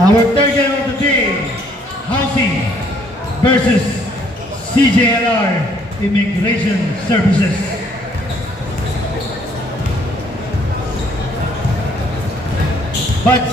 Our third game of the day, Housing versus CJLR Immigration Services. But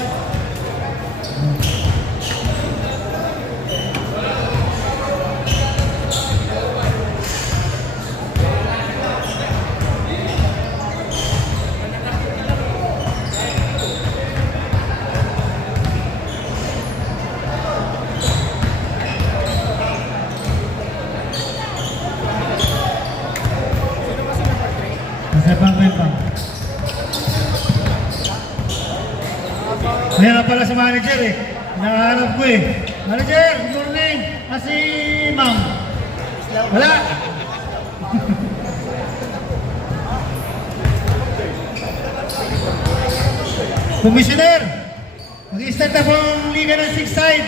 Mayroon pala sa manager eh. Nakahanap ko eh. Manager, good morning. Si ma'am. Wala. Commissioner, mag-start na po ang Liga ng Six Side.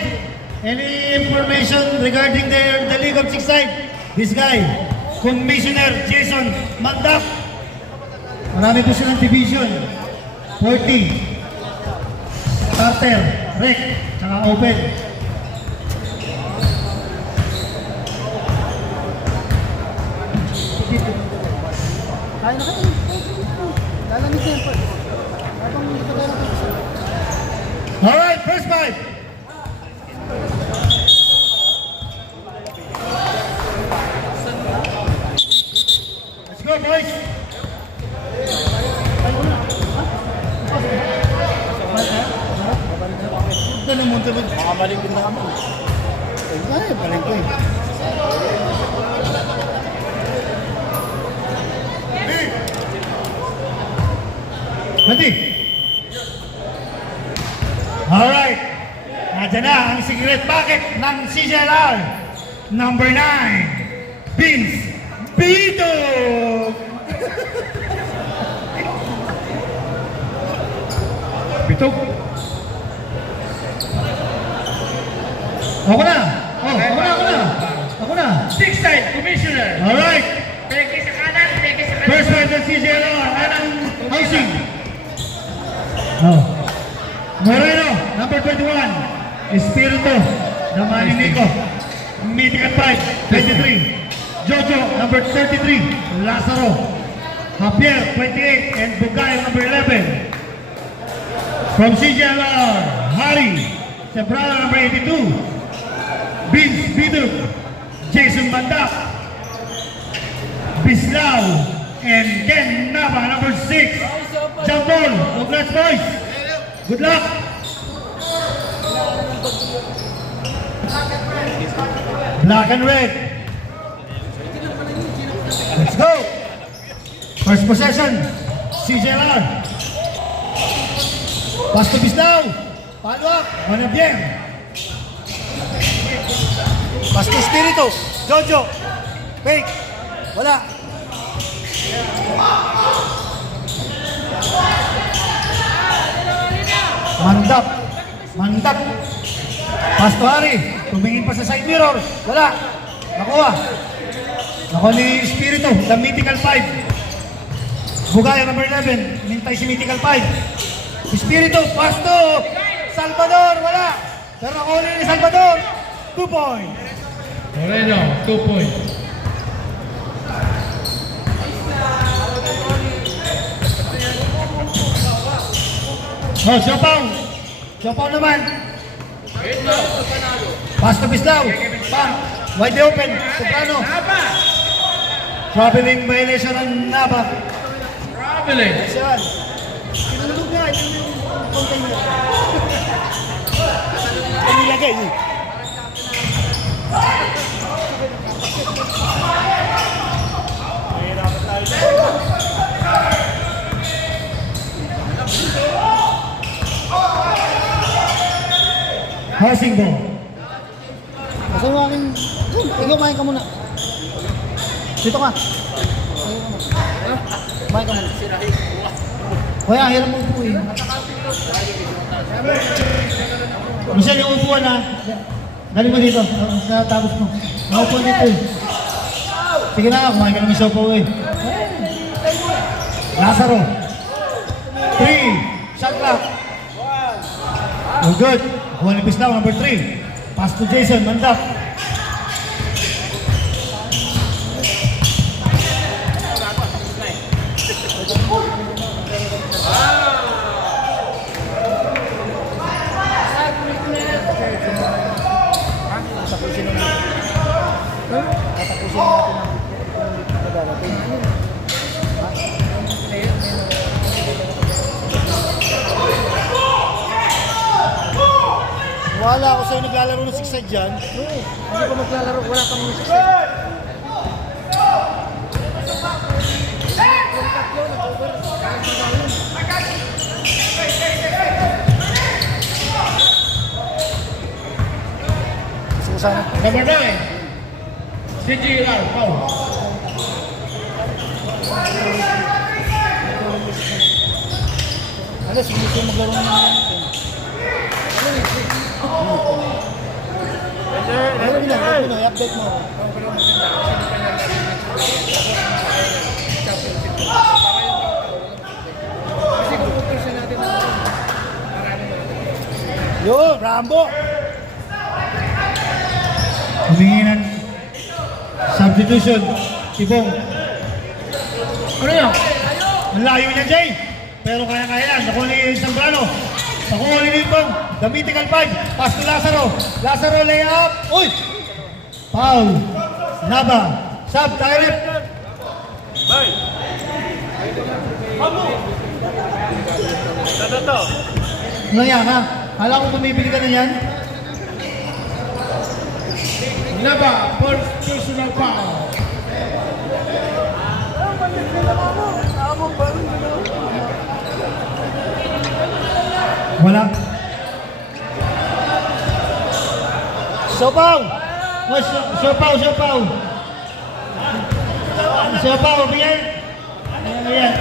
Any information regarding the League of Six Side? This guy, Commissioner Jason Mandap. Marami po silang division. 40. Starter, rec, tsaka open. Kaya na kayo. Lalamig na yan. Alright, first five. Let's go, boys. Ito na munti mo. Makamaligin na kami. Ay, paling ko eh. Mati. Alright. Nandiyan na ang secret packet ng CJLR. Number 9. Vince Bito. Bito. Ako na. Ako na. Six side, Commissioner. Alright. Peke sa kanan, peke sa kanan. First one ng CJLR. Anong housing? Oh. Moreno, number 21. Espiritu, Damani Nico. Mythical 5, 23. Jojo, number 33. Lazaro. Javier, 28. And Bugay, number 11. From CJLR, Harry. Sembrano, number 82. Vince Biduk. Jason Mandap. Bislao. And Ken Nava, number 6. Jambol, congrats boys. Good luck. Black and red. Let's go. First possession. CJLR. Pass to Bislao. Follow up. One of them. Pass to Espiritu. Jojo. Fake. Wala. Mandap. Pass to Harry. Tumingin pa sa side mirror. Wala. Nakuha. Nakuha ni Espiritu. The Mythical 5. Bugaya number 11. Mintay si Mythical 5. Espiritu. Pass to Salvador. Wala. Pero nakuha ni Salvador. 2 points. Moreno, 2 points. Oh, Siopaw naman. Pass to Bislao. Bang. Wide open. Soprano. Traveling violation ng Nava. Traveling. Saan? Sinulog nga. Ito yung container. Ito nilagay eh. Housing ball. Kasi mo aking... Ikaw, kumain ka muna. Dito ka. Kumain ka muna. Kaya, hirap mo upo eh. Michelle, yung upuan ha. Dali mo dito. Tapos mo. Ang upuan dito eh. Sige na, kumain ka naman sa upo eh. Lazaro. 3. Shot clock. Oh, good. Olympics now, number 3. Pass to Jason, mandap. Tapusin na natin. Tapusin na natin ang darating. Wala ako sa'yo naglalaro ng 6 side dyan. Hindi pa maglalaro, wala kang 6 side. Gusto ko sana. Number 9. CGR, foul. Ano, siguro maglaro na natin. I-update mo. Yun, Rambo! Humingi ng substitution. Ibong. Ano yun? Ang layo niya, Jay. Pero kaya-kaya yan. Nakuha ni Zambrano. Nakuha ni Ibong. The mythical 5. Pass to Lazaro. Lazaro layup. Uy! Foul. Naba. Sub, direct. Ano yan, ha? Kala ko bumibili ka na yan? Naba, first personal foul. Wala. Sopaw! Oh, Siopaw, Siopaw. Siopaw, bigyan. Ayan.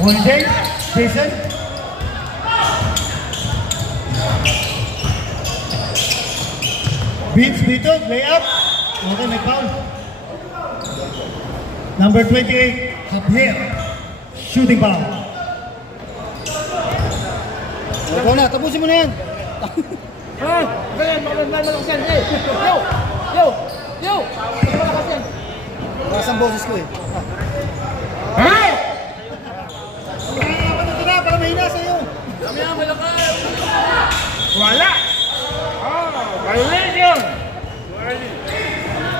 One day, Jason. Beats, Bitog, layup. Okay, may foul. Number 28, Javier. Shooting foul. Ikaw na, tapusin mo na yan. Ha? Ganyan, malakas yan. Hey! Yo! Yo! Yo! Mas malakas yan. Bakas ang boses ko eh. Ha? Ito na, para mahina sa'yo. Kami ang malakas. Wala! Violation!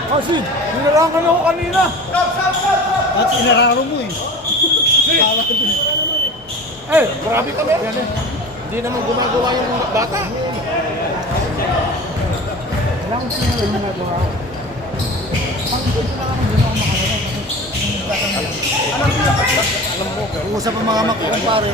Kasi, ninarangan ako kanina. At inararo mo eh. Kala ko dun. Eh, grabe kami. Hindi naman gumagawa yung bata. Uusap ang mga makukumpare.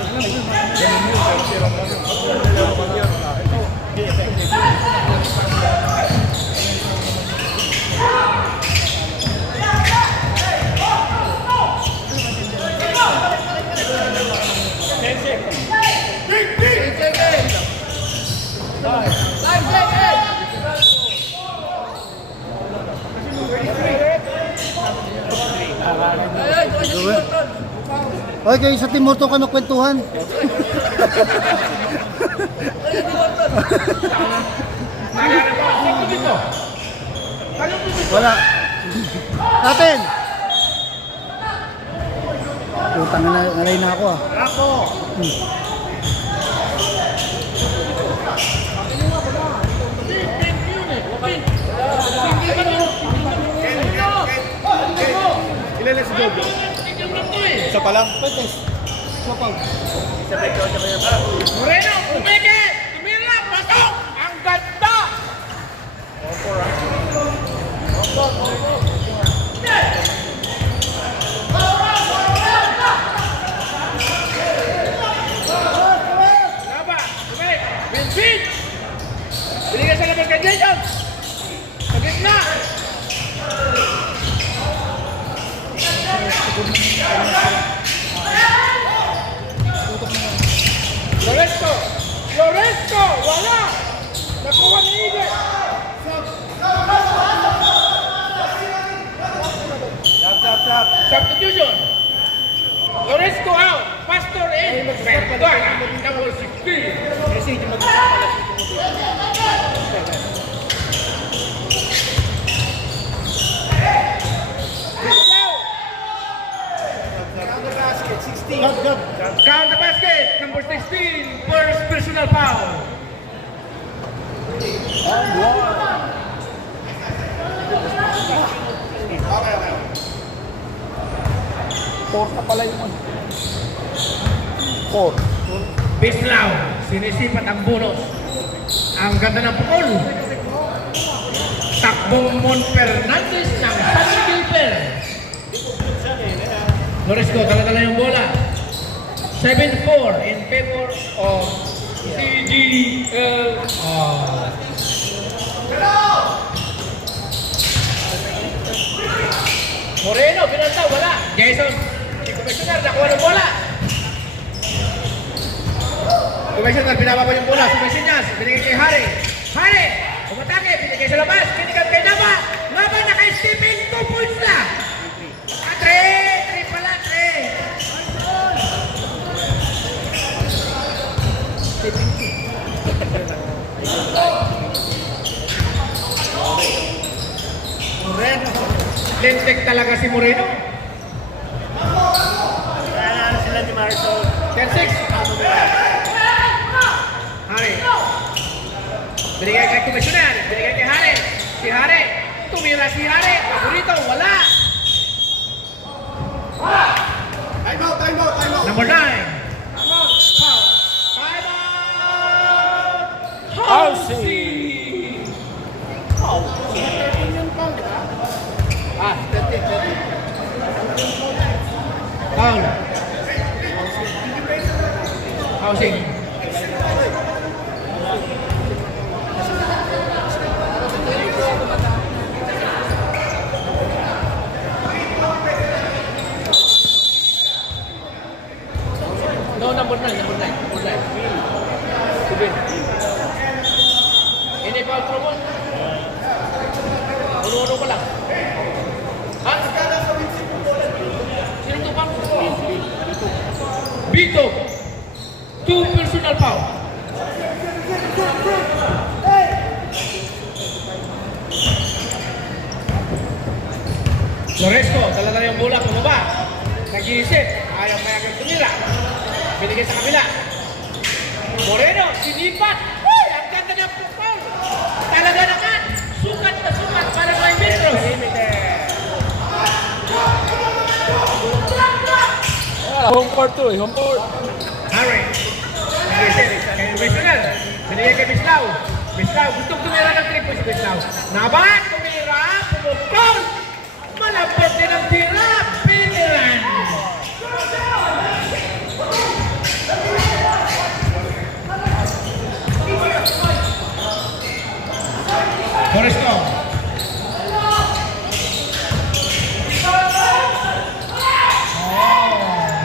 Oy, kayo sa Timor to kayo magkwentuhan. Wala. Natin. Utang na nalay na ako ah. Ako! Ilan si Jojo? Isa pa lang. Moreno, umeke! Tumira! Pasok! Ang ganda! Laba! Umeke! Vincent! Binigay sa labas kay Jason! Sa gitna! Lorenzo! Lorenzo! Wala! Nakuha ni Ige! Substitution! Lorenzo out. Pastor in. Vergara. Number 16. Kasi hindi mag-pala. Bislaw. Count the basket, 16. Count the basket. Number 16. First personal foul. Okay. Four na pala yung ano. Four. Bislaw. Sinisipat ang bonus. Ang ganda ng pukol. Takbong Mon Fernandez ng San Gilbert. Lorenzo, tala-tala yung bola. 7-4 in favor of CGL. Moreno, binanta, wala. Jason, si Commissioner, nakuha ng bola. Commissioner, binababa yung bola. Sumisinyas, binigay kay Harry. Harry, umatake, binigay sa labas. Kinigang kay Nava. Nava, naka-stepping 2 points na. 3 pala, 3. Moreno. Lentek talaga si Moreno. Kaya sila ni Marshall. 10-6. Hari. Binigay kay Commissioner. Binigay kay Hari. Si Hari. Tumira si Hari. Paborito. Wala. Time out. Number 9. Foul. Time out. Halsey. Foul. Housing. No, number 9. Subin. Ini foul promo. Uno-uno ko lang. Ha? Sinong tupang? Bito. 2 personal foul. Lorenzo, dala-dala yung bola, pumaba. Nag-iisip, ayaw mayagang tumira. Binigay sa kabila. Moreno, sinipat. Uy, ang ganda ng foul. Talaga naman, sukat na sukat para kay Metros. Home court to home court. Harry. Nag-iisip, kay Commissioner. Binigay kay Bislaw. Bislaw, gustong tumira ng 3 points si Bislaw. Nabat, tumira, pumupol. Malapit din ang tira, pinilan. Morisco.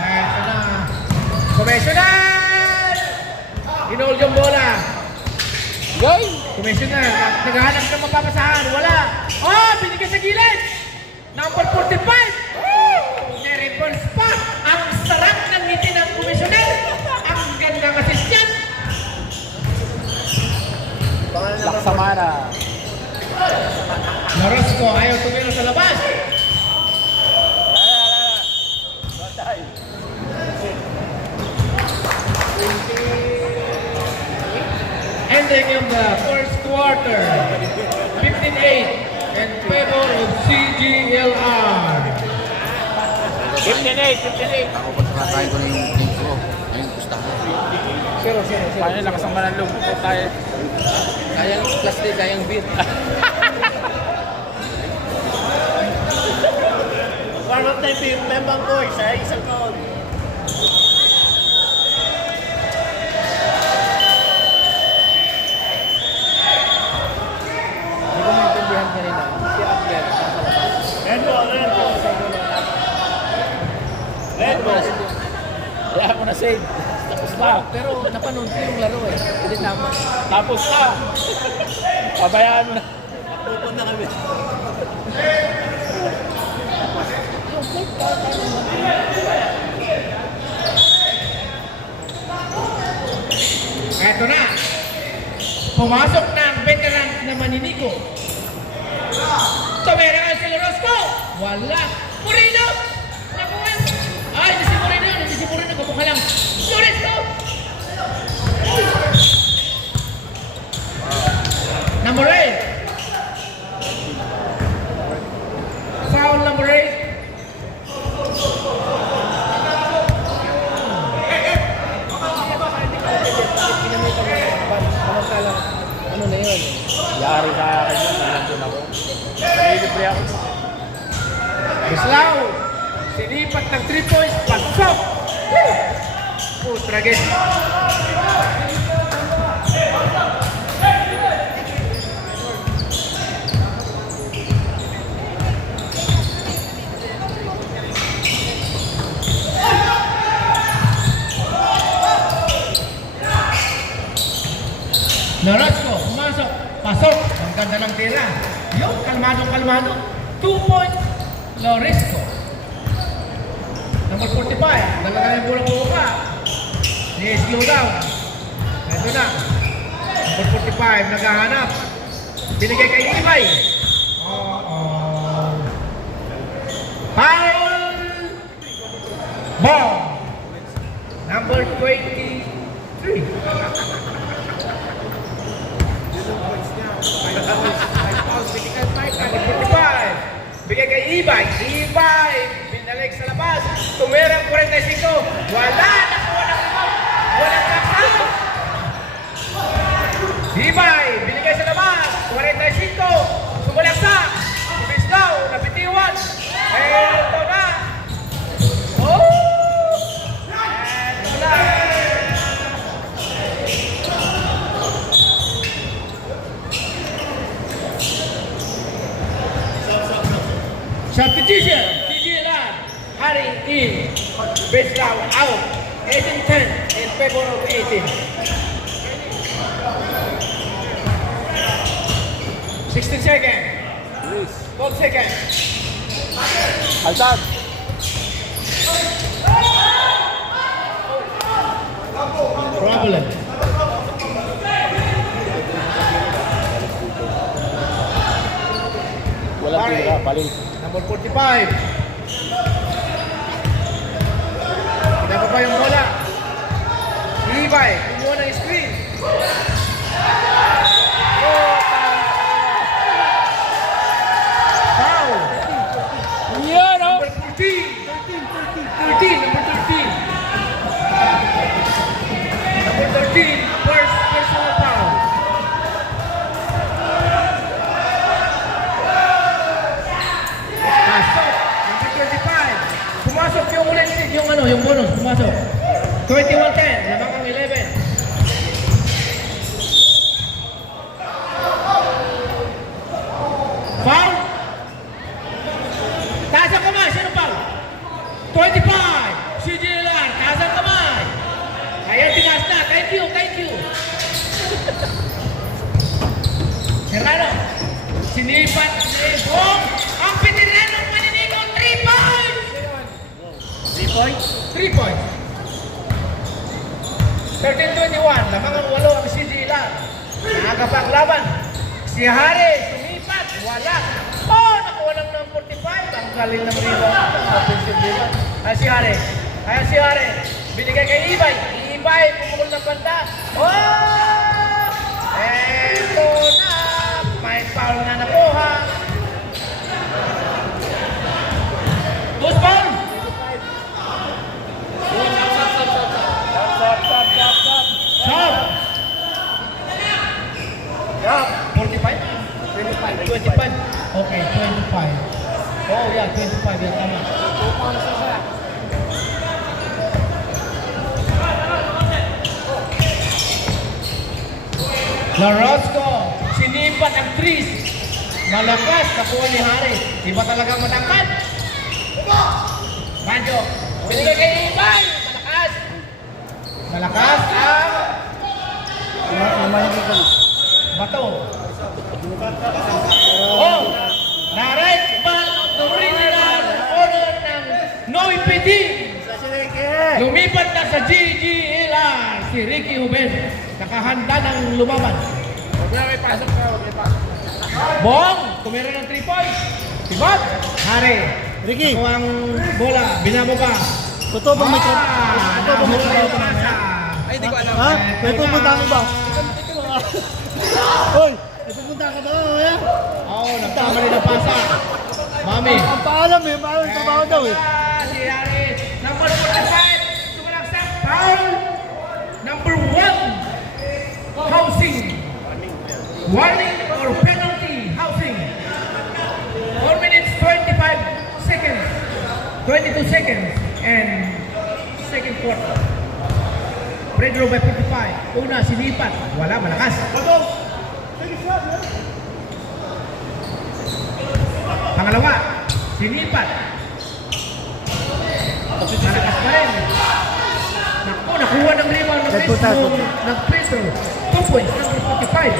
Eto na. Commissioner! Inool yung bola. Goy! Commissioner, naghahanap ng mapapasahan. Wala. Oh, binigay sa gilid. Number 45. Nirepons pa. Ang sarap ng ngiti ng Commissioner. Ang gandang assist yan. Laksamana. Morosco ayaw tumira sa labas. Ending in the first quarter. 15-8 in favor of CGLR. 15-8. Ako pag nakakain ko na yung drink ko, ayun pustahan. Paano lakas ang manalong? Tayo. Kayang plastic, kayang beer. Warm up time yung membang boys sa isang taon. Hindi ko maintindihan kanina. Si Abner, nasa labas. Red ball. Kaya ako na save. Tapos na. Pero napanood ko yung laro eh. Hindi tama. Tapos na. Pabayaan mo na. Pupunta kami. Eto na. Pumasok na ang veteran na maniniko. Tumera ang si Lorosco. Wala. Moreno! Nakuha. Ay, hindi si Moreno. Hindi si Moreno. Kamukha lang. Lorosco! Number 8. Foul number 8. Ano na yun? Yari sa akin yun, nandun ako. Nalilibre ako. Bislaw. Sinipat ng 3 points. Pagsok. Tragis. Norosco, pumasok, pasok. Ang ganda ng tira. Yung kalmado. 2 points, Lorisco. Number 45, dalawa na yung bulang buka. Ni-slow down. Ito na. Number 45, naghahanap. Binigay kay Ibay. Foul! Ball! Number 23. Number 45. Bigay kay Ibay. Ibay. Binalik sa labas. Tumira ang 45. Wala. Nakuha ng rebound. Walang knockout. Ibay. Binigay sa labas. 45. Sumalaksak. Sumislaw. Napitiwan. Eto na. Oh! Eto na. Substitution, Sigilan, Harry in, Bislaw out, 18-10 in favor of 18. 16 seconds, 12 seconds. Haltad. Problem. Walang tira, balik. Number 45. Pinaba pa yung bola. Ibay, kumuha ng screen. Foul. Yan, oh! Number 13. 13, number 13. Number 13, first personal foul. Pasok, number 25. Pumasok yung ulit, yung bonus, pumasok. 21-10, lamang ang 11. Foul. Taas ang kamay, sino foul? 25, si Jilan, taas ang kamay. Ayan, tinaas na, thank you. Serrano, sinipat, sinibong, ang pitirenong maninigo, 3 points! 3 points? 3 points. 13-21, lamang ang 8 ang si Jilan. Naaga pa ang laban. Si Hari, sumipat, wala. Oh, nakuha lang ng 45. Ang galing ng rebound. Offensive rebound. Ayan si Hari. Binigay kay Ibay. Ibay, pumukul ng banda. Oh! Eto na. May foul na nakuha. Who's foul? Stop! 45? 25. Okay, 25. Oh, yeah, 25. Yan, tama. Larosco, sinipat ang Tris. Malakas, nakuha ni Hari. Iba talagang matangkad. Radyo, binigay kay Ibay. Malakas ang bato. Oh, na right back of the original owner ng Noy Petit. si Ricky! Lumipat na sa GGLR si Ricky Huben. Nakahanda ng lumaban. Huwag na may pasok ka, huwag may pasok. Bong, tumira ng 3 points. Si Bob, Hari. Ricky. Ako ang bola, binamo ka. Totoo bang may trabaho? Totoo bang may nahuli trabaho yung ka mamaya? asa. Ay, hindi ko alam. Ha? May pupunta ka ba? Hoy! May pupunta ka ba mamaya? Oo, nagkamali ng pasa. Mami. Ang paalam eh, paalam trabaho daw eh. Si Hari. Number 45. Tumalaksak. Foul. Number 1. Housing. Warning or penalty. Housing. 4 minutes 25 seconds. 22 seconds. And second quarter. Pedro by 45. Una, sinipat. Wala, malakas. Pangalawa, sinipat. Malakas pa rin. Naku, nakuha ng rebound ng Pedro. 2 points, number 45.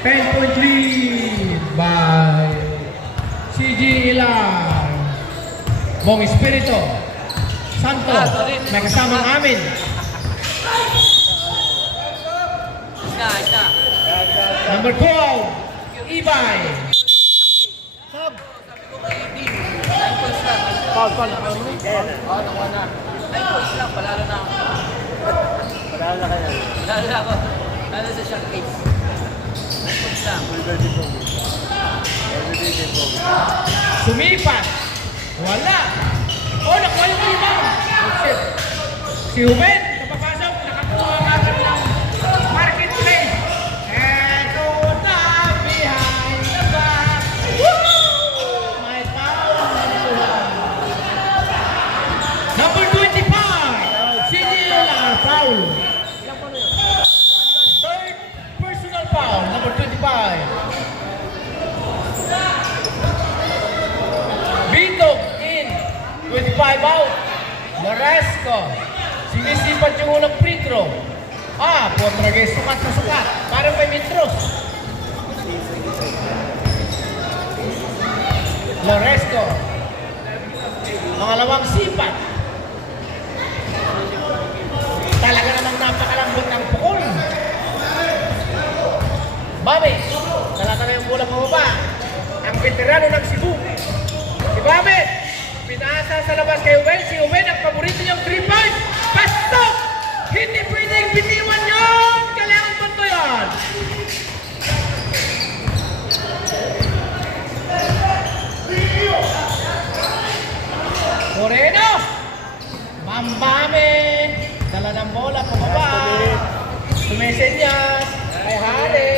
10.3 by CG Ilan. Bong Espirito. Santo. May kasamang amin. Isa. Number 12, Ibay. Sab! Sabi ko kay Dean, 9 points lang. Foul. Oo, nakuha na. 9 points lang, palalo na ako. Palalo na ako. Lalo sa shot case. 9 points lang. Sumipat. Wala. Oh, nakuha yung rebound. Oh, shit. Si Ruben, kapapasok, nakakuha nga ng marketplace. Eto na, behind the back. Woo! May foul. Number 25, CGLR foul. Third personal foul, number 25. Bitog in, 25 out. Loresco, sinisipat yung unang free throw. Potragay, sukat na sukat. Parang may mitros. Loresco, pangalawang sipat. Talaga namang napakalambot ng pukul. Bobby, talaga na yung bola pababa. Ang veterano ng Cebu. Si Bobby, pinasa sa labas kay Uben. Si Uben, ang paborito niyang 3 points. Pasok! Hindi pwedeng bitiwan yun! Kailangan ba ito yan? Moreno! Mambame! Dala ng bola pababa. Sumesenyas kay Hale.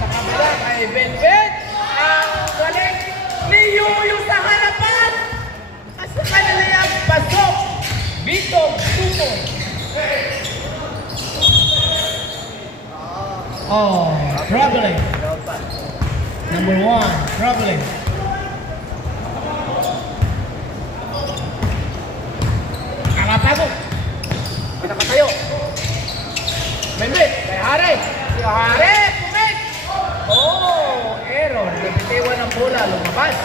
Sa kabila kay Benbet. Ang galing ni Yuyu sa harapan. Asa kanila yung pasok. Bitog, tuto. Traveling. Number 1, traveling. Nakatago. Nakatayo. Benbet, kay Hare. Si Hare, pumik. Error. Nabitiwan ng bola, lumabas.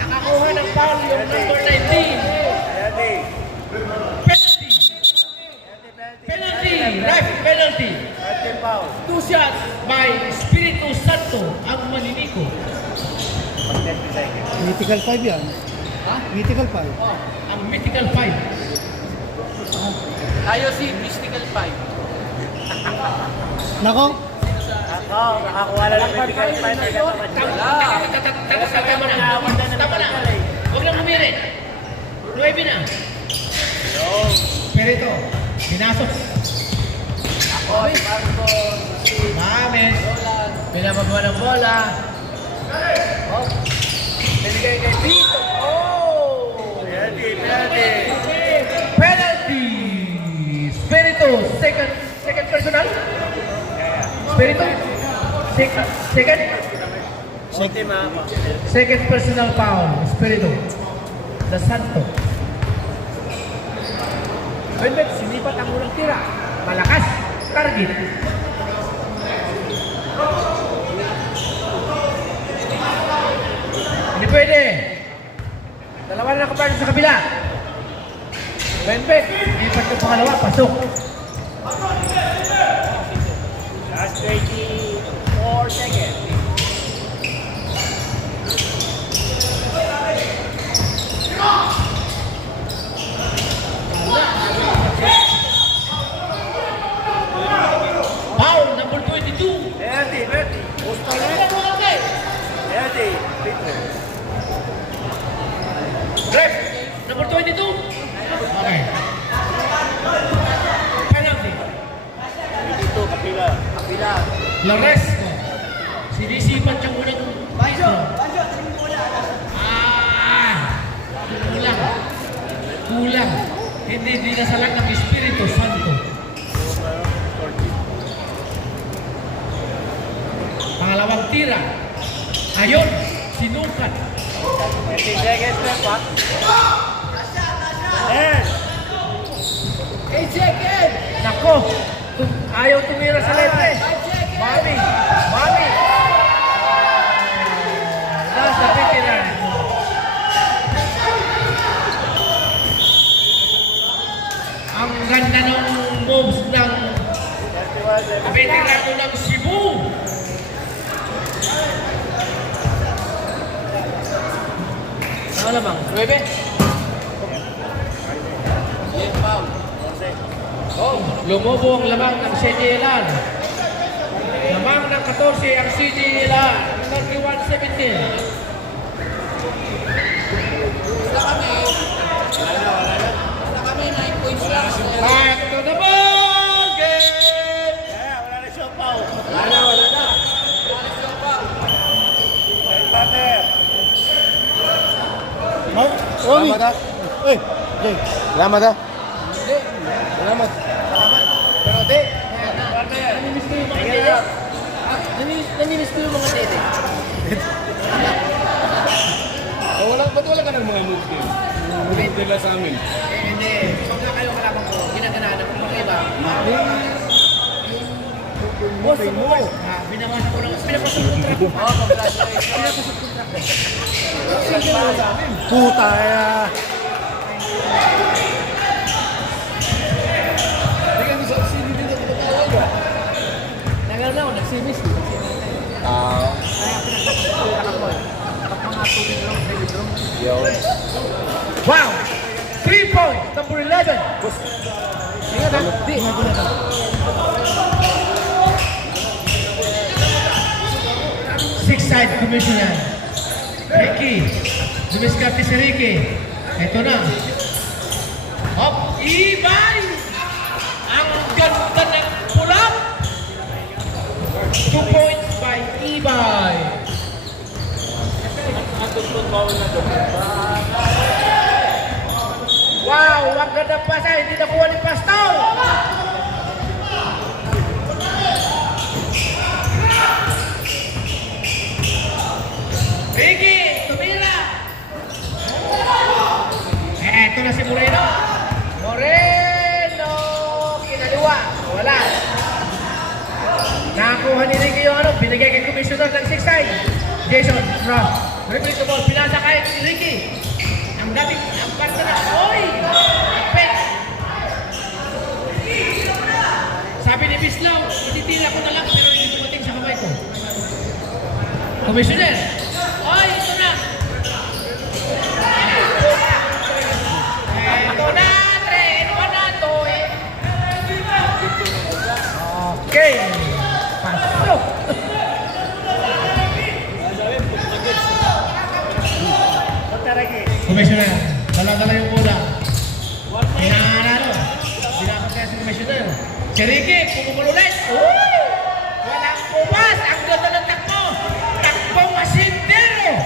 Nakakuha ng foul yung number 19. Penalty. Ref penalty. 2 shots by Espiritu Santo ang maniniko. Mythical 5 yan. Ha? Mythical 5. Ang mythical 5. Tayo si Mystical 5. Nako? Nakakuha na ng medical fight. Tama na. Huwag lang humirit. 9 na. Perito. Pinasok. Oy, Marco, si Mames. Roland. Pinamagawa ng bola. Oh, binigay kay Vito. Penalty. Espiritu. Second personal. Espiritu. Second personal foul. Espiritu. The Santo. Benbet, sinipat ang unang tira. Malakas. Target. pangalawa, pasok. Last 24 seconds. Foul, number 22. Ready. Posta ulit. Ready. Ref, number 22. Okay. Penalty. Dito, kapila. Lares. Sinisipan siya unang maestro. Kulang. Hindi dinasalang ng Espiritu Santo. Pangalawang tira. Ayon, sinukat. 20 seconds left, ha? 10. 8 seconds. Nako, ayaw tumira sa lente. Mami. Nasa veteran. Ang ganda ng moves ng veteran ng Cebu. Ano lamang? 9? Oh, lumobo ang lamang ng CJLR. Lamang ng 14 ang CJLR. 31-17. Basta kami, 9 points lang. Back to the ball game! Wala na siya, Pao. Wala na. Partner. Romy. Uy, Jay. Salamat ha. Salamat. Pero di, namimiss ko yung mga dede. Namimiss ko yung mga dede. Ba't wala ka ng mga move game? Move nila sa amin. Hindi. Pag na kayo kalabang ko, ginaganahan ko mga iba. Boss mo. Binangan ko ng pinapasok kontra ko. Oh, congratulations. Pinapasok kontra ko. Puta, Tagal na ako, nagsimis. Wow! 3 points, number 11. Ingat ha? Di. Six side commissioner. Ricky. Dumiskarte si Ricky. Ito na. Hop! Ibay! Ang ganda ng pulang! 2 points by Ibay. Wow! Ang ganda pasa. Hindi nakuha ni Pastor. Ricky! Tumira! Eto na si Moreno. Kinaliwa. Wala. Nakakuha ni Ricky yung ano, binigay kay Commissioner ng 6 side. Jason, from referee to ball, pinasa kay Ricky. Ang dating, ang parte na, oy! Pet! Sabi ni Bislaw, ititira ko na lang pero hindi dumating sa kamay ko. Commissioner, oy, ito na! Ito na, Andre! Ano na ito eh? Okay. Pasok! Commissioner, dala-dala yung bola. Pinahanalo. Dinakot kaya si Commissioner. Si Ricky, pumupul ulit. Uy! Walang pumas. Ang ganda ng takbo. Takbong masintero.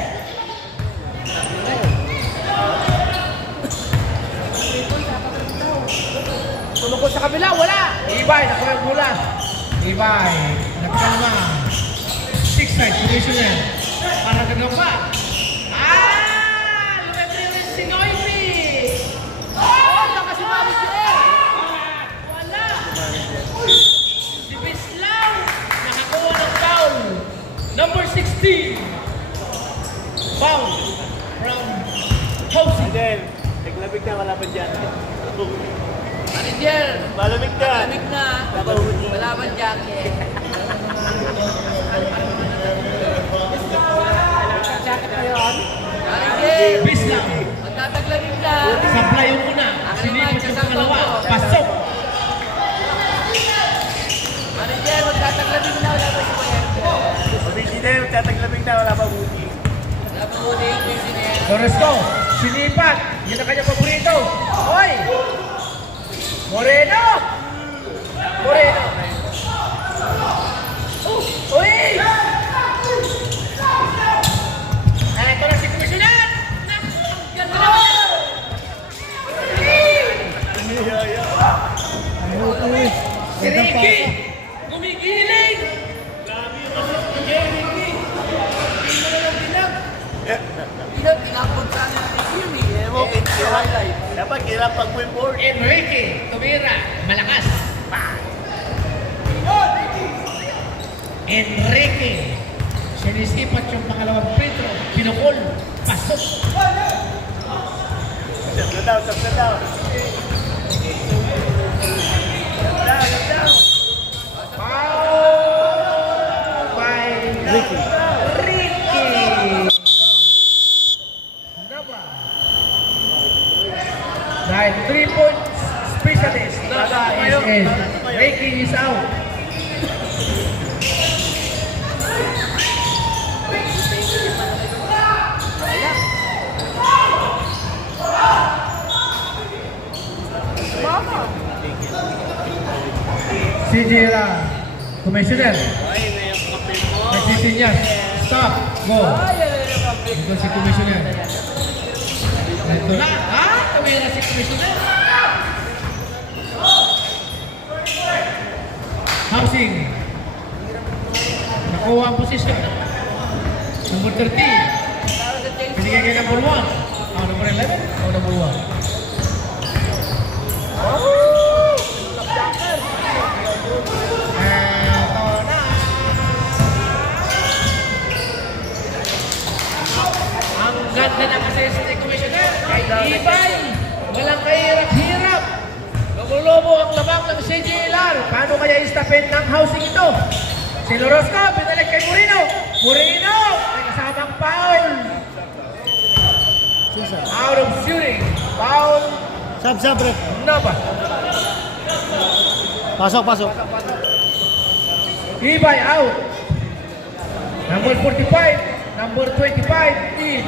Tumukod sa kabila, wala. Ibay, nakuha yung bola. Ibay, nagkalama. 6 side, Commissioner. Para gano'n pa. Si Noisy! Oh! Lakas si Mami Sier! Wala! Si Bislaw! Nakakuha ng foul! Number 16! Foul from Jose! Then, naglabig na malapit dyan. Manager, Malamig na. malamig na. Wala bang jacket? Manager, Bis lang. magtataglamig na. Supply yung una. Sinipot yung pangalawa. Pasok. Manager, magtataglamig na. Wala bang jacket? Original, tataglamig na, wala pa buti. Wala bang muna yung engineer? Torres ko. Sinipat. Yun ang kanyang paborito. Hoy! Moreno! Moreno! Uy! Eto na si Commissioner! Ganda naman! Si Ricky! Gumigiling! Tinapon sa natin yun eh. Ewan, highlight. Dapat kailangan pag-wimboard. Enrique Tumira, malakas. Enrique. Sinisipat yung pangalawang Pedro. Pinukol. Pasok. Tap na daw, tap na daw. Tap down. Foul by Ricky. Naba. Dahil 3-point specialist. Naba is Ricky is out. Si Jira, Commissioner, nagsisinyas, stop, go. Ito si Commissioner. Ito na, tumira si Commissioner. Housing. Nakuha ang posisyon. Number 13. Binigay kay number 1. Number 11 o number 1? Ang ganda ng assistant commissioner kay Ibay. Walang kahirap-hirap. Lumulobo ang labang ng CJLR. Paano kaya istapin ng housing ito? Si Lorosco, binalik kay Moreno. Moreno, may kasamang foul. Out of shooting. Foul. Sab, ref. Naba. Pasok. Ibay out. Number 45, number 25 in.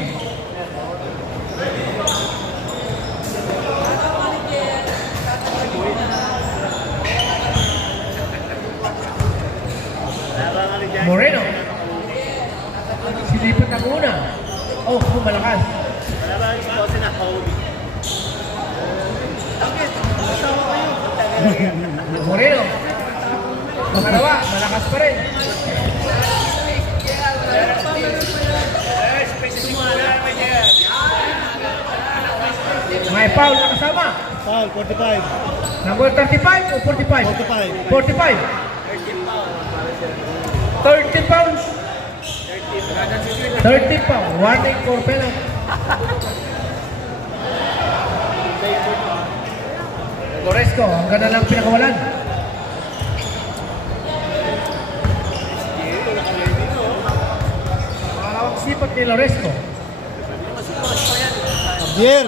Moreno. Silipat ang una. Oh, malakas. Wala ba yung sponsor na Kobe? Moreno. Pangalawa, malakas pa rin. May foul na kasama. Foul, 45. Number 35 o 45? 45. 45. 30 pounds. 30 pounds. Warning for penalty. Coresco, ang ganda lang pinakawalan. Pangalawang sipat ni Loresco. Javier.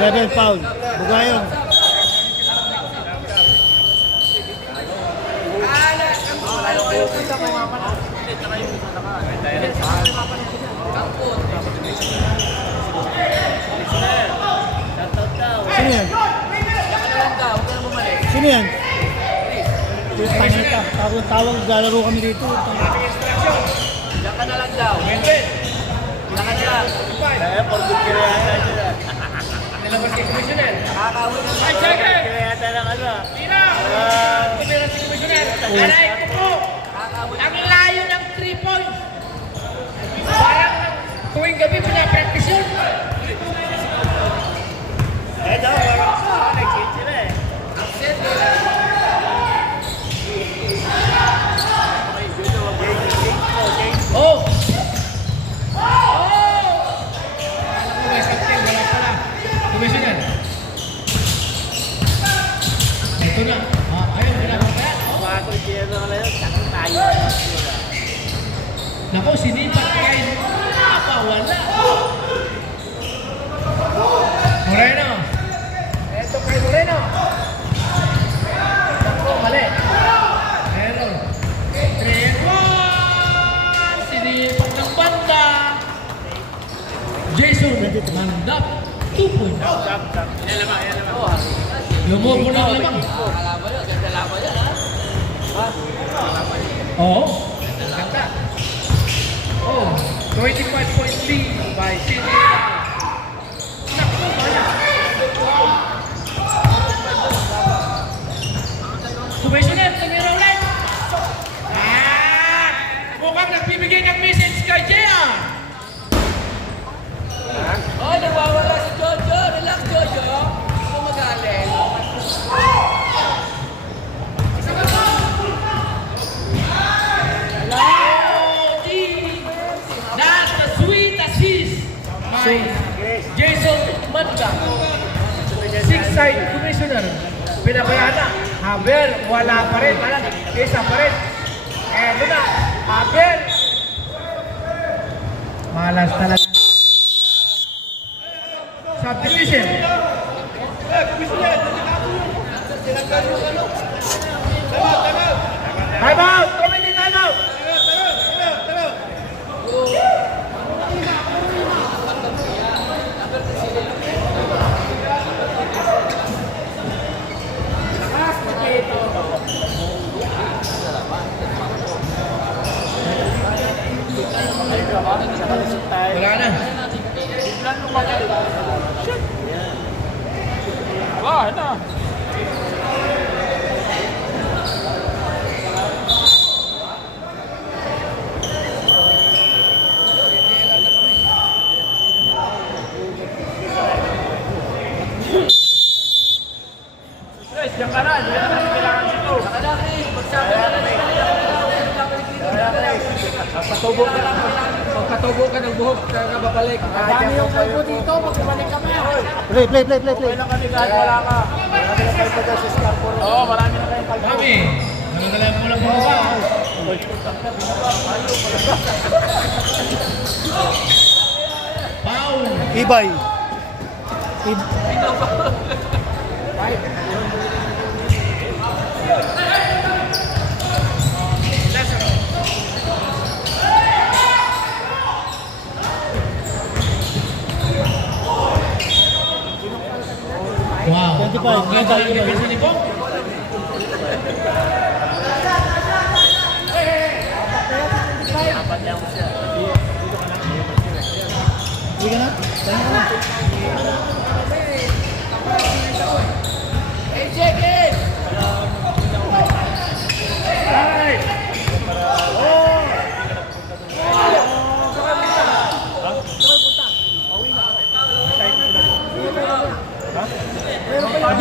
Rebel foul. Bugayon. Sino yan? Sino yan? Tawag lalaro kami dito. Diyan ka na lang daw. Diyan ka na lang. Kaya, for good kaya yata nila. Nilabas kay Commissioner. Nakakawin na Ay, second! Kaya yata ng ano. Tira! Tumira si Commissioner. Aray ko po! Ang layo ng 3 points! Parang tuwing gabi pinapractice yun. Eh, daw, parang nag-change sila eh. Oh! Oh! Nako, sinipat kay wala. Moreno. Ito kay Moreno. Nako, mali. Error. 3-1. Sinipat ng banda. Jason Mandap. 2 points. Lumupo na ang lamang. Kalaban yun, ganda laban yan ha. Oo. Ganda. Oh, 25-point lead by City. Naku, wala. Commissioner, tumira ulit. Mukhang nagbibigay ng message kay Jean. Oh, nagwawala si Jojo. Relax, Jojo. Huwag magaling. That's the sweet assist by Jason Manda. Six-side commissioner. Pinabayaan na. Haber, wala pa rin. Isa pa rin. Eto na. Haber. Malas talaga. Subdivision. Time out! Committee time out! Wala na. Wah, ito. Diyan ka na, diyan na kailangan dito. Nakalaki, magsama ka na. Pagkatubo ka ng buhok, kaya babalik. Dami yung kalbo dito, magbalik kami. Play. Kami kahit wala ka. Marami na kayo pa sa Scarpo. Oo, marami na kayong kalbo. Kami, nagagalang mo lang po ba? Paul! Ibay. Wow! 25. Ganda ng depensa ni Bong. Hindi ka na? Tayo ka na. Hey, Jekin!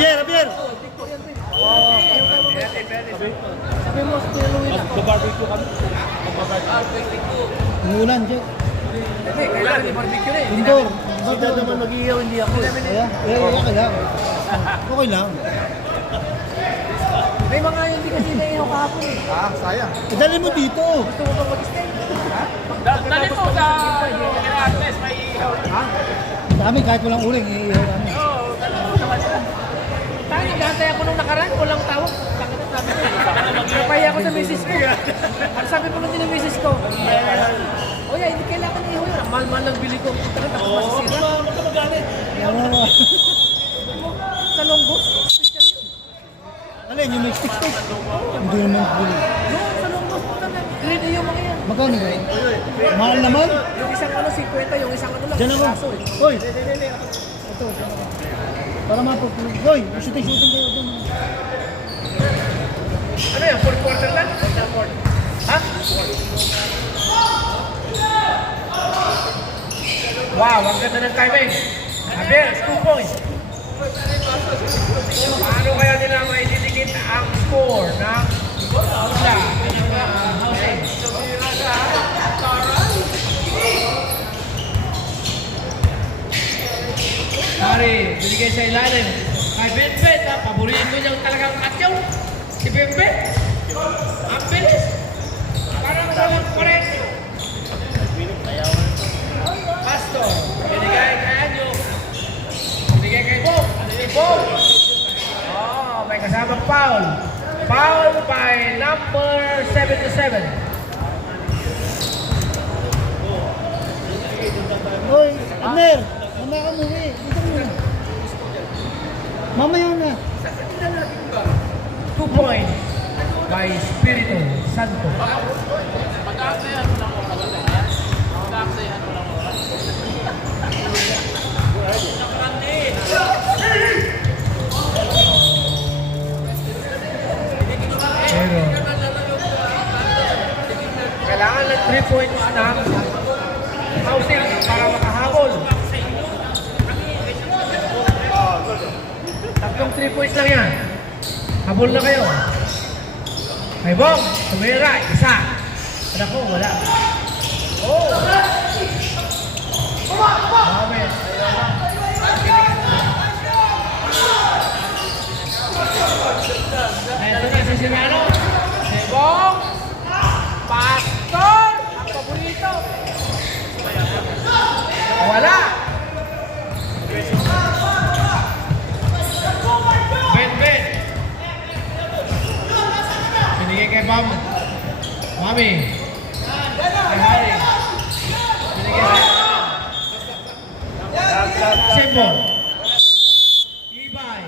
Javier! Umulan, Jack. Hindi, kailangan ni barbecue rin. Indoor. Sila naman mag-iiyaw, hindi ako. Okay lang. Okay lang. May mga hindi kasi naiyaw kahapon eh. Sayang. Dali mo dito. Gusto mo ba mag-stay? Dali po sa Atlas, may ihaw. Dami kahit walang uling. Iihaw namin. Tayo, naghantay ako nung nakaraan, walang tawag. Napaya ako sa misis ko. Ang sabi ko lang din ng misis ko, o yan, hindi kailangan iho yun. Mahal-mahal lang bili ko. Tapos masisira. Sa Longgos, special yun. Alin, yung may stick. Hindi naman bili. Yung sa Longgos, grade A yung mga yan. Magkano ba? Mahal naman. Yung isang 50, yung isang lang. Diyan ako. Kaso eh. Hoy! Ito. Para mapag-plug. Hoy, shooting kayo doon. Ano yan? 4 quarter lang? Ha? Wow, ang ganda ng timing. Abel, 2 points. Paano kaya nila maididikit ang score ng Pula ng housing? Sorry, binigay sa ilalim. Kay Benbet, paborito niyang talagang katyaw. Si Benbet. Ang bilis. Parang naman pa rin. Pastor, binigay kay Anyo. Binigay kay Bob. Ano yung Bob? Oh, may kasamang foul. Foul by number 77. Hoy, Amer! Mamaya ka muna eh. Dito muna. Mamaya na. 2 points by Espiritu Santo. Pero kailangan ng 3 points na housing para makahabol. Tatlong 3 points lang yan. Habol na kayo. May bong, tumira, isa. Ano ko, wala. Oh! Amen. Ito na si Siniano. Si Bong. Pastor. Ang paborito. Wala. Ben. Binigay kay Bam. Mami. Kay Harry. Binigay kay Simbo. Ibay.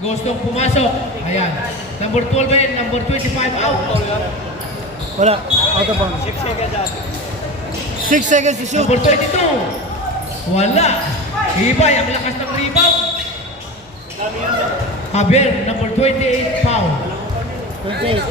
Gustong pumasok. Ayan. Number 12 ba yun? Number 25 out. Wala. Out of bounds. 6 seconds to shoot. Number 22. Wala. Ibay. Ang lakas ng rebound. Javier. Number 28 foul. 28.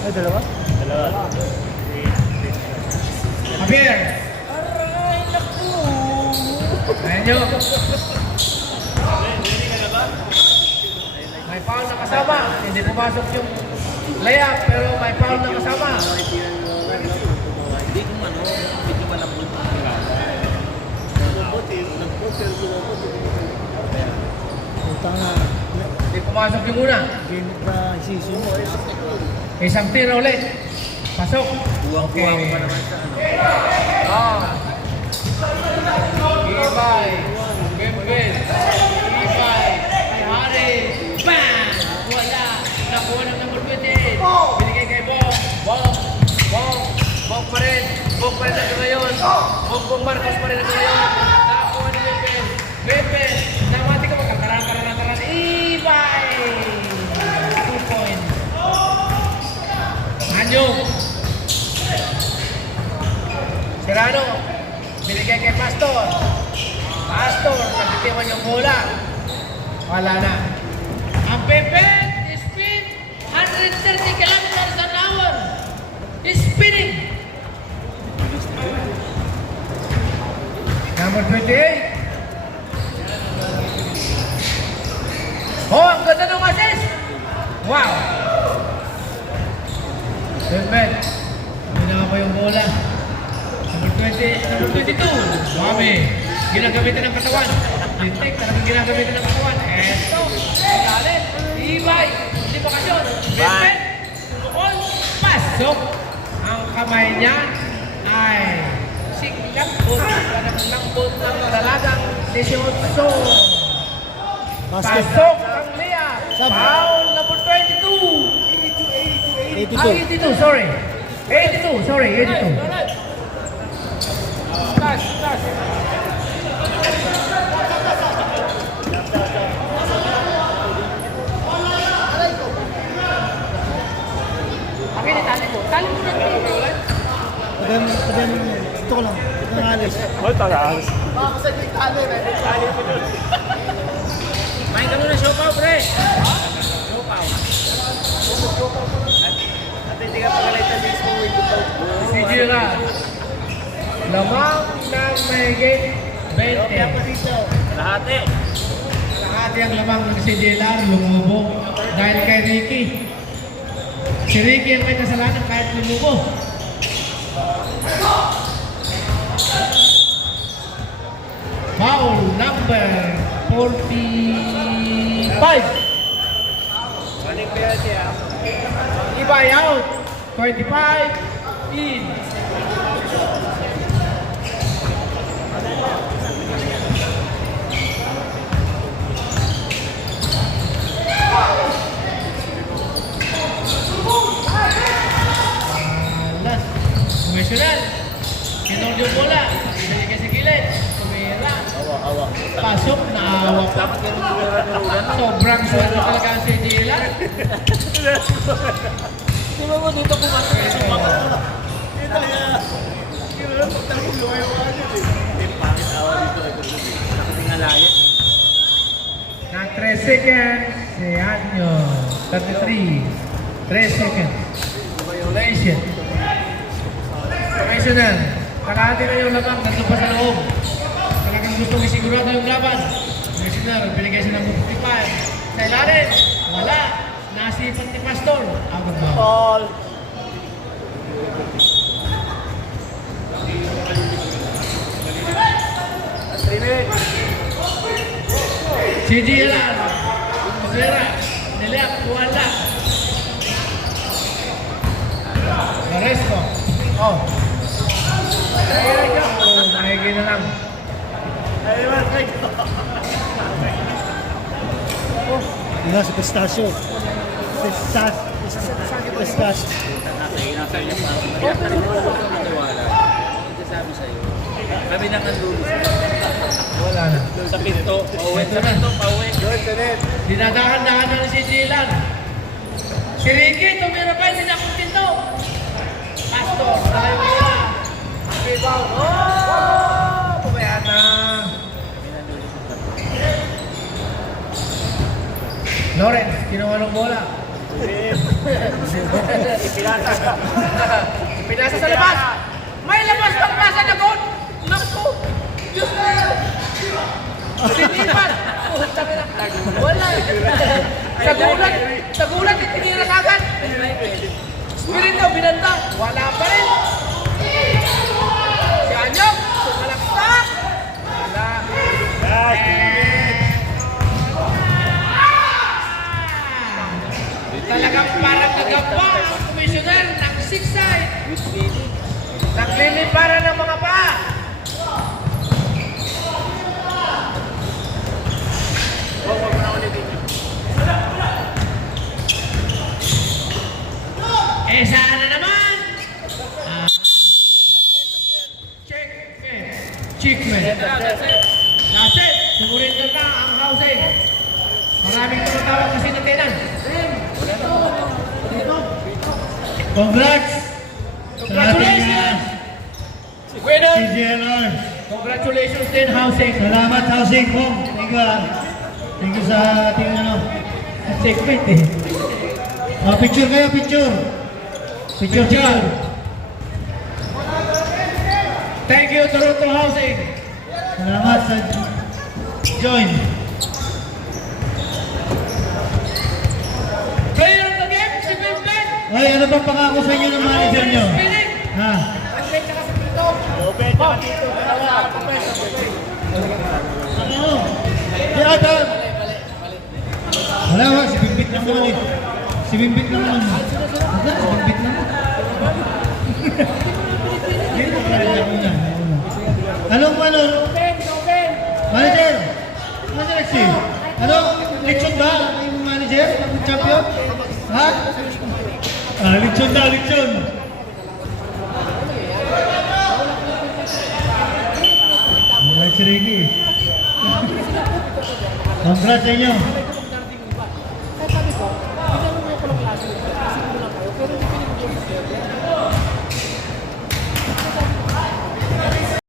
Ay, dalawa? Javier. Ayan nyo. May foul na kasama. Hindi pumasok yung layup, pero may foul na kasama. Utang na. Hindi pumasok yung una. Game na season. Isang tira ulit. Pasok. Okay. Ibay. Bembel. Ibay. Hari. Bam! Wala. Nakuha ng number 28. Binigay kay Bong. Bong pa rin. Bong pa rin na ngayon. Bong Marcos pa rin na ngayon. Nakuha ni Bembel. Bembel. Namati ka magkakaran. Ibay. 2 points. Anyo. Serrano. Binigay kay Pastor. Nagtitiwan yung bola. Wala na. Ang Pepe, speed, 130 kilometers an hour. Spinning. Number 28. Oh, ang ganda ng assist. Wow. Pepe, ginawa pa yung bola. Number 22. Mami. Ginagamitan ng katawan. Lintik, talagang ginagamitan ng katawan. Eto, galit. Ibay. Hindi pa kasyon. Bembet. Tumukol. Pasok. Ang kamay niya ay singlambot. Lambot ng dalagang 18. Pasok ang Lea. Foul number 22. 82, sorry. 82. Tali mo na dito. Tabi mo yun. Ito ko lang. Ito ang alis. Main ka muna, show pa, pre. Si Gira. Lamang ng mahigit 20. Lahati. ang lamang ng CJLR, lumubo dahil kay Ricky. Si Ricky ang may kasalanan kahit lumubo. Foul number 45. Ibay out. 25 in. Alas. Komisyonal. Kinong yung bola. Binigay sa gilid. Tumira. Pasok, naawa pa. Sobrang swerte talaga ang CJLR. Di ba mo dito pumasok? Na 3 seconds, si Anyo. 33. 3 seconds. Violation. Commissioner, kakahati na yung labang, nandun pa sa loob. Talagang gustong isigurado yung laban. Commissioner, binigay siya ng 55. Sa ilalim, wala. Nasipat ni Pastor. Out of bounds. Ball. CJLR. Masera. Nilap. Wala. Resto. Oh. Mahigay na lang. Diba sa pistasyo? Pistasyo. Kami na kanlulo. Wala na. Sa pinto, pauwi. Sa pinto, pauwi. Dinadahan-dahan na si JLR. Si Ricky, tumira pa, hindi na akong pinto. Pastor, tayo kaya. Rebound. Oh! Pabayaan na. Lawrence, kinuha ng bola. Pinasa sa labas. May labas pang pasa na goal. Naku! Diyos na yun. Sinipan. Wala. Sa gulat, itinira ka agad. Spirito, binanda. Wala pa rin. Si Anyok, sumalaksak. Wala. Talagang parang nagamba ang komisyoner ng 6 side. Nagliliparan ng mga pa. Eh, sana naman? Checkmate. That's it. Sigurin ko na ang housing. Maraming tumatawag kasi na tenan. Congrats! Congratulations! Winner! CJLR. Congratulations din, housing. Salamat, housing po. Thank you, ah. Thank you sa ating checkmate eh. Picture kayo, picture. Picture. Thank you, Toronto Housing. Salamat sa join. Player of the game, si Pimpin. Ay, ano ba pangako sa inyo ng manager nyo? Spirit. Ha? Pimpin tsaka si Pinto. Ano? Si Adam. Wala, si Bimbit lang naman eh. Si Bimbit lang naman. Ano? Si Bimbit lang. Dito pa rin ako na. Anong ano? Manager! Manager Rexy! Ano? Lechon ba? Yung manager? Yung champion? Ha? Lechon daw, lechon! Congrats si Ricky! Congrats sa inyo!